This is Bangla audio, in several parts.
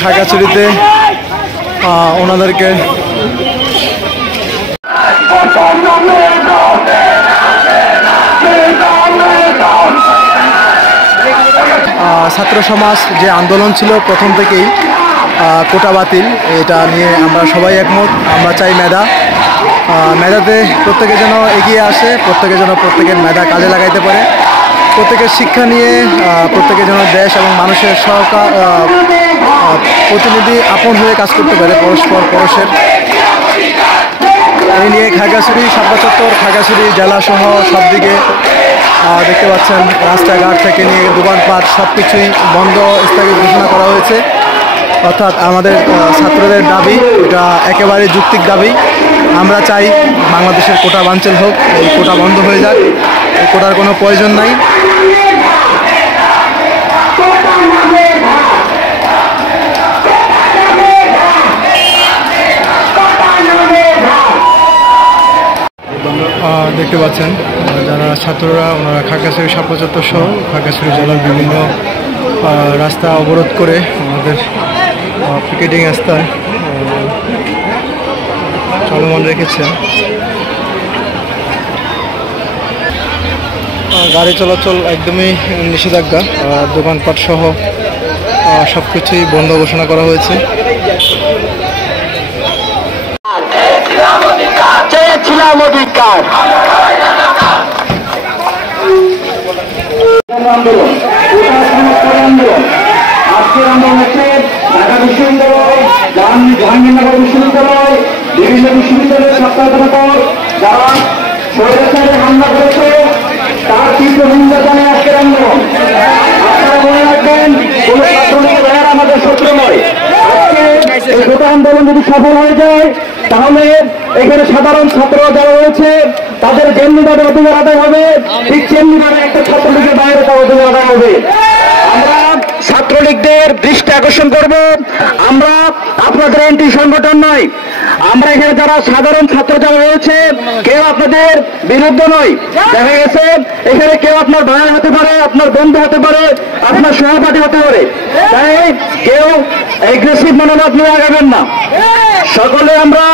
খাগড়াছড়িতে ওনাদেরকে ছাত্র সমাজ যে আন্দোলন ছিল প্রথম থেকেই কোটা বাতিল, এটা নিয়ে আমরা সবাই একমত। আমরা চাই মেধাতে প্রত্যেকে যেন এগিয়ে আসে, প্রত্যেকে যেন প্রত্যেকের মেধা কাজে লাগাইতে পারে, প্রত্যেকের শিক্ষা নিয়ে প্রত্যেকে যেন দেশ এবং মানুষের প্রতিনিধি আপন হয়ে কাজ করতে পারে পরস্পর পরশের। এই নিয়ে খাগড়াছড়ি, শাপলা চত্বর, খাগড়াছড়ি জেলাসহ সব দিকে দেখতে পাচ্ছেন রাস্তাঘাট থেকে নিয়ে দোকানপাট সব কিছুই বন্ধ স্থগিত ঘোষণা করা হয়েছে। অর্থাৎ আমাদের ছাত্রদের দাবি, এটা একেবারে যৌক্তিক দাবি। আমরা চাই বাংলাদেশের কোটা বানচাল হোক, এই কোটা বন্ধ হয়ে যাক, এই কোটার কোনো প্রয়োজন নাই। দেখতে পাচ্ছেন যারা ছাত্ররা, ওনারা খাগড়াছড়ি শাপলা চত্বর সহ খাগড়াছড়ি জেলার বিভিন্ন রাস্তা অবরোধ করে আমাদের পিকেটিং রাস্তায় চলমান রেখেছেন। গাড়ি চলাচল একদমই নিষেধাজ্ঞা, দোকানপাট সহ সব কিছুই বন্ধ ঘোষণা করা হয়েছে। আজকের আন্দোলন হচ্ছে ঢাকা বিশ্ববিদ্যালয়, জাহাঙ্গীরনগর বিশ্ববিদ্যালয়, বিভিন্ন বিশ্ববিদ্যালয়ের ছাত্রদের উপর যারা স্বৈরাচারে হামলা করেছে তার তীব্র নিন্দা জানায় আজকের আন্দোলন। আপনারা মনে রাখবেন, কোন ছাত্রলীগের ভাইয়েরা আমাদের শত্রু নয়। আজকে এই গোটা আন্দোলন যদি সফল হয়ে যায় তাহলে এখানে সাধারণ ছাত্ররা যারা রয়েছে তাদের যেমনিভাবে অধিকার আদায় হবে, ঠিক তেমনিভাবে একটা ছাত্রলীগের বাইরে তার অধিকার আদায় হবে। আমরা ছাত্রলীগদের দৃষ্টি আকর্ষণ করব, আমরা আপনাদের এন্টি সংগঠন নয়। আমরা এখানে যারা সাধারণ ছাত্র যারা রয়েছে কেউ আপনাদের বিরুদ্ধে নয়। দেখা গেছে এখানে কেউ আপনার ভাই হতে পারে, আপনার বন্ধু হতে পারে, আপনার সহপাঠী হতে পারে, তাই কেউ এগ্রেসিভ মনোভাব নিয়ে আগাবেন না। সকলে আমরা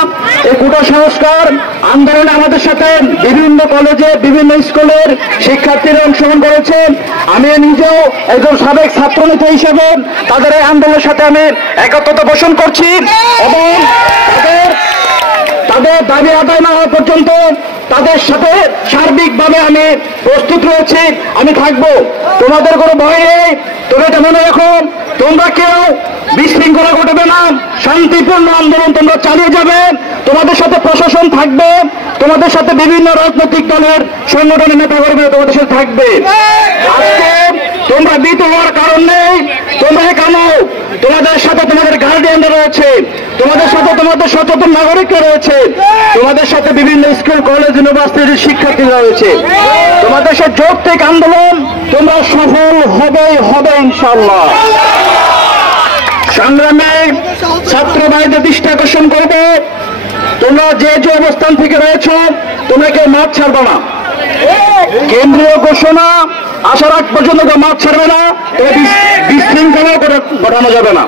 এই কোটা সংস্কার আন্দোলনে আমাদের সাথে বিভিন্ন কলেজে, বিভিন্ন স্কুলের শিক্ষার্থীরা অংশগ্রহণ করেছে। আমি নিজেও একজন সাবেক ছাত্রনেতা হিসেবে তাদের এই আন্দোলনের সাথে আমি একত্রতা পোষণ করছি এবং তাদের দাবি আদায় না হওয়া পর্যন্ত তাদের সাথে সার্বিকভাবে আমি প্রস্তুত রয়েছি, আমি থাকবো। তোমাদের কোনো ভয় নেই, তোমরা এটা মনে রাখো, তোমরা কেউ বিশৃঙ্খলা ঘটবে না, শান্তিপূর্ণ আন্দোলন তোমরা চালিয়ে যাবে। তোমাদের সাথে প্রশাসন থাকবে, তোমাদের সাথে বিভিন্ন রাজনৈতিক দলের সংগঠনের নেতাকর্মীরা তোমাদের সাথে থাকবে। আজকে তোমরা ভীত হওয়ার কারণ নেই, তোমরা কেন, তোমাদের সাথে তোমাদের গার্ডিয়ানরা রয়েছে, তোমাদের সাথে তোমাদের সচেতন নাগরিকরা রয়েছে, তোমাদের সাথে বিভিন্ন স্কুল, কলেজ, ইউনিভার্সিটির শিক্ষার্থীরা রয়েছে। তোমাদের সাথে যৌক্তিক আন্দোলন তোমরা সফল হবে ইনশাআল্লাহ। সংগ্রামে ছাত্র ভাইদের দৃষ্টি আকর্ষণ করবে, তোমরা যে যে অবস্থান থেকে রয়েছ তোমরা কেউ মাঠ ছাড়বে না। কেন্দ্রীয় ঘোষণা আসার আগ পর্যন্ত কেউ মাঠ ছাড়বে না, বিশৃঙ্খলা ঘটানো যাবে না।